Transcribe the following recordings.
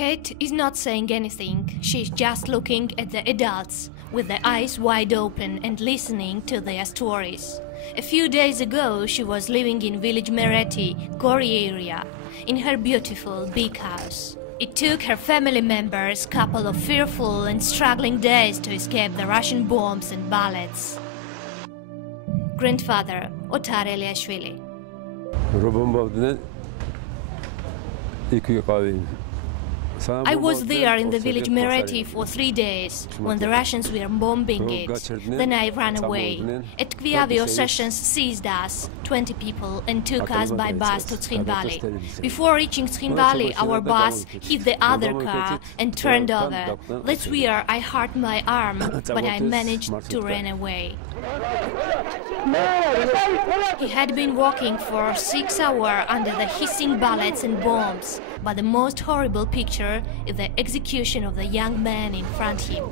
Kate is not saying anything. She's just looking at the adults, with their eyes wide open and listening to their stories. A few days ago, she was living in village Mereti, Gori area, in her beautiful big house. It took her family members a couple of fearful and struggling days to escape the Russian bombs and bullets. Grandfather Otar Eliashvili. I was there in the village Mereti for 3 days when the Russians were bombing it. Then I ran away. At Tskhinvali, Ossetians seized us, 20 people, and took us by bus to Tskhinvali. Before reaching Tskhinvali, our bus hit the other car and turned over. That's where I hurt my arm, but I managed to run away. He had been walking for 6 hours under the hissing bullets and bombs, but the most horrible picture is the execution of the young man in front of him.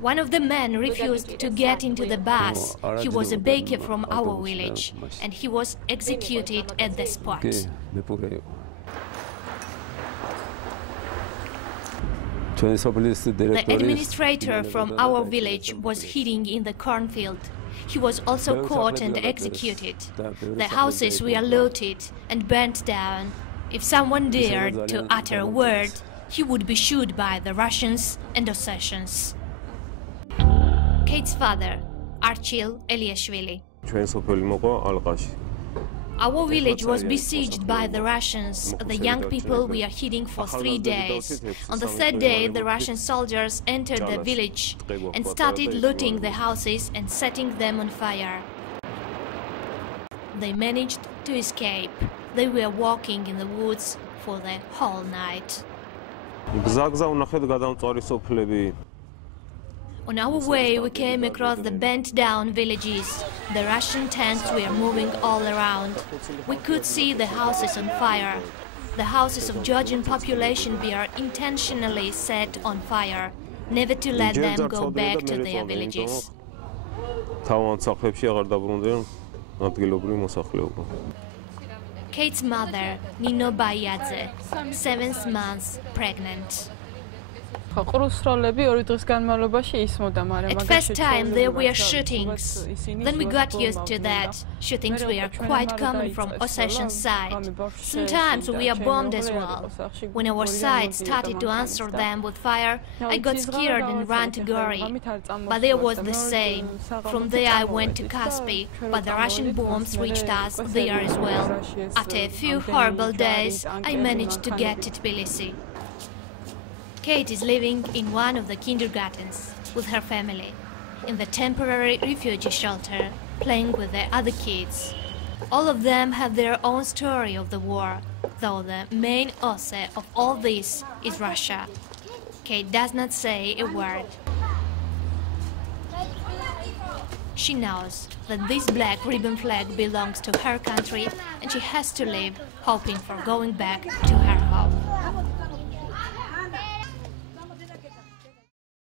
One of the men refused to get into the bus. He was a baker from our village, and he was executed at the spot. The administrator from our village was hiding in the cornfield. He was also caught and executed. The houses were looted and burnt down. If someone dared to utter a word, he would be shot by the Russians and Ossetians. Kate's father, Archil Eliashvili. Our village was besieged by the Russians. The young people were hiding for 3 days. On the third day, the Russian soldiers entered the village and started looting the houses and setting them on fire. They managed to escape. They were walking in the woods for the whole night. On our way, we came across the burnt-down villages. The Russian tanks were moving all around. We could see the houses on fire. The houses of Georgian population were intentionally set on fire, never to let them go back to their villages. Kate's mother, Nino Bayadze, 7 months pregnant. At first time there were shootings, then we got used to that. Shootings were quite common from Ossetian side. Sometimes we are bombed as well. When our side started to answer them with fire, I got scared and ran to Gori. But there was the same. From there I went to Kaspi, but the Russian bombs reached us there as well. After a few horrible days, I managed to get to Tbilisi. Kate is living in one of the kindergartens with her family, in the temporary refugee shelter, playing with the other kids. All of them have their own story of the war, though the main author of all this is Russia. Kate does not say a word. She knows that this black ribbon flag belongs to her country, and she has to live, hoping for going back to her home.